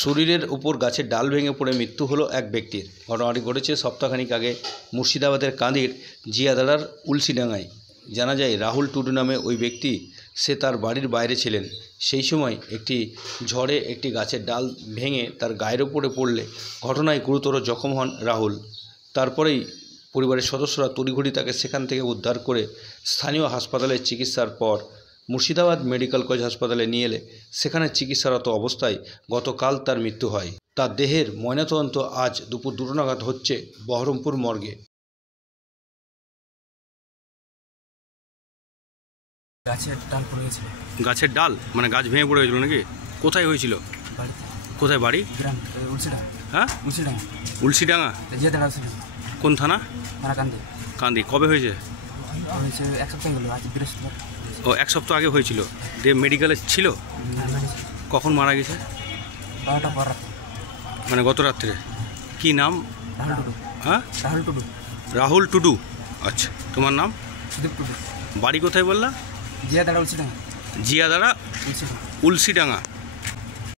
শরীরের উপর গাছের ডাল ভেঙে পড়ে মৃত্যু হলো এক ব্যক্তির। ঘটনাটি ঘটেছে সপ্তাহখানিক আগে মুর্শিদাবাদের কাঁদির জিয়াদাড়ার উলসিডাঙ্গায়। জানা যায় রাহুল টুডু নামে ওই ব্যক্তি, সে তার বাড়ির বাইরে ছিলেন। সেই সময় একটি ঝড়ে একটি গাছের ডাল ভেঙে তার গায়ের ওপরে পড়লে ঘটনায় গুরুতর জখম হন রাহুল। তারপরেই পরিবারের সদস্যরা তড়িঘড়ি তাকে সেখান থেকে উদ্ধার করে স্থানীয় হাসপাতালে চিকিৎসার পর মুর্শিদাবাদ মেডিকেল কলেজ হাসপাতালে নিয়ে এলে সেখানে চিকিৎসারত অবস্থায় গতকাল তার মৃত্যু হয়। তার দেহের ময়নাতদন্ত আজ দুপুর 2টা নাগাদ হচ্ছে বহরমপুর মর্গে। গাছের ডাল পড়ে গেছিল। গাছের ডাল মানে গাছ ভেঙে পড়ে গেছিল নাকি? কোথায় হয়েছিল? বাড়িতে। কোথায় বাড়ি? গ্রাম উলসিডাঙ্গা। হ্যাঁ, উলসিডাঙ্গা। উলসিডাঙ্গা জিয়াদাড়া। কোন থানা? থানা কান্দি। কান্দি। কবে হয়েছে? হয়েছে এক সপ্তাহ গেল, আজ বৃহস্পতিবার। ও, এক সপ্তাহ আগে হয়েছিল। দিয়ে মেডিকেলে ছিল? কখন মারা গেছে? 12টা পর রাতে। মানে গত রাত্রে। কি নাম? রাহুল টুডু। হ্যাঁ, রাহুল টুডু। রাহুল টুডু। আচ্ছা, তোমার নাম? সুদীপ টুডু। বাড়ি কোথায় বললা? জিয়াদাড়া উলসিডাঙ্গা। জিয়াদাড়া উলসিডাঙ্গা। উলসিডাঙ্গা।